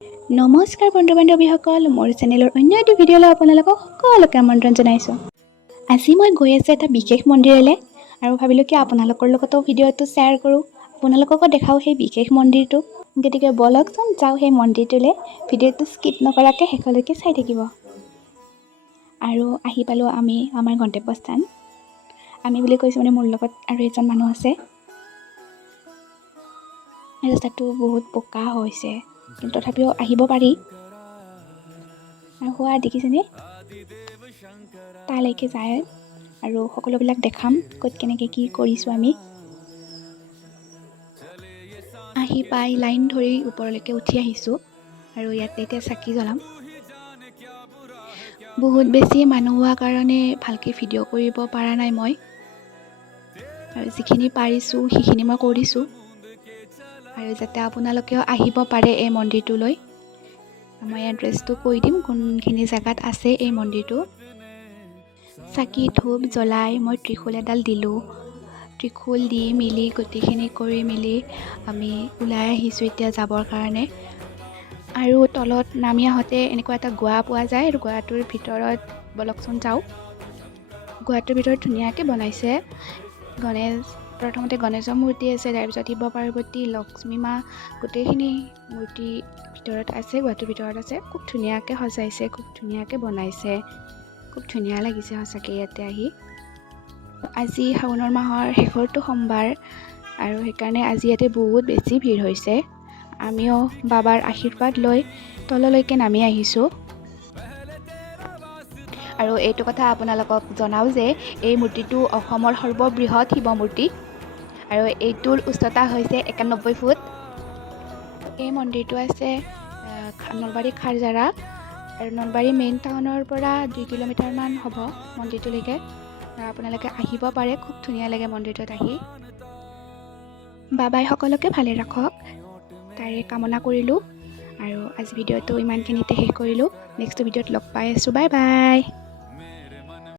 নমস্কাৰ বন্ধু বান্ধৱীসকল, মোৰ চেনেলৰ অন্য এটি ভিডিঅ'লৈ আপোনালোকক সকলোকে আমন্ত্ৰণ জনাইছোঁ। আজি মই গৈ আছোঁ এটা বিশেষ মন্দিৰলৈ আৰু ভাবিলোঁ কি আপোনালোকৰ লগতো ভিডিঅ'টো শ্বেয়াৰ কৰোঁ, আপোনালোককো দেখাওঁ সেই বিশেষ মন্দিৰটো। গতিকে বলকচোন যাওঁ সেই মন্দিৰটোলৈ, ভিডিঅ'টো স্কিপ নকৰাকৈ শেষলৈকে চাই থাকিব। আৰু আহি পালোঁ আমি আমাৰ গন্তব্যস্থান। আমি বুলি কৈছোঁ মানে মোৰ লগত আৰু এজন মানুহ আছে। ৰাস্তাটো বহুত বোকা হৈছে, কিন্তু তথাপিও আহিব পাৰি। আৰু হোৱা দেখিছেনে, তালৈকে যায় আৰু সকলোবিলাক দেখাম ক'ত কেনেকৈ কি কৰিছোঁ আমি। আহি পাই লাইন ধৰি ওপৰলৈকে উঠি আহিছোঁ আৰু ইয়াতে এতিয়া চাকি জ্বলাম। বহুত বেছি মানুহ হোৱাৰ কাৰণে ভালকৈ ভিডিঅ' কৰিব পৰা নাই মই, আৰু যিখিনি পাৰিছোঁ সেইখিনি মই কৰিছোঁ। আৰু যাতে আপোনালোকেও আহিব পাৰে এই মন্দিৰটোলৈ, মই এড্ৰেছটো কৈ দিম কোনখিনি জেগাত আছে এই মন্দিৰটো। চাকি ধূপ জ্বলাই মই ত্ৰিশূল এডাল দিলোঁ। ত্ৰিশূল দি মেলি গোটেইখিনি কৰি মেলি আমি ওলাই আহিছোঁ এতিয়া যাবৰ কাৰণে। আৰু তলত নামি আহোঁতে এনেকুৱা এটা গুৱা পোৱা যায়, আৰু গুৱাটোৰ ভিতৰত বলকচোন যাওঁ। গুৱাটোৰ ভিতৰত ধুনীয়াকৈ বনাইছে। প্ৰথমতে গণেশৰ মূৰ্তি আছে, তাৰপিছত শিৱ পাৰ্বতী, লক্ষ্মী মা, গোটেইখিনি মূৰ্তি ভিতৰত আছে, গুৱাটোৰ ভিতৰত আছে। খুব ধুনীয়াকৈ সজাইছে, খুব ধুনীয়াকৈ বনাইছে, খুব ধুনীয়া লাগিছে সঁচাকৈ ইয়াতে আহি। আজি শাওণৰ মাহৰ শেষৰটো সোমবাৰ, আৰু সেইকাৰণে আজি ইয়াতে বহুত বেছি ভিৰ হৈছে। আমিও বাবাৰ আশীৰ্বাদ লৈ তললৈকে নামি আহিছোঁ। আৰু এইটো কথা আপোনালোকক জনাওঁ যে এই মূৰ্তিটো অসমৰ সৰ্ববৃহৎ শিৱ মূৰ্তি, আৰু এইটোৰ উচ্চতা হৈছে 91 ফুট। এই মন্দিৰটো আছে নলবাৰী খাৰজাৰা, আৰু নলবাৰী মেইন টাউনৰ পৰা 2 কিলোমিটাৰমান হ'ব মন্দিৰটোলৈকে। আপোনালোকে আহিব পাৰে, খুব ধুনীয়া লাগে মন্দিৰটোত আহি। বাবাই সকলোকে ভালে ৰাখক তাৰে কামনা কৰিলোঁ। আৰু আজি ভিডিঅ'টো ইমানখিনিতে শেষ কৰিলোঁ। নেক্সট ভিডিঅ'ত লগ পাই আছোঁ, বাই বাই।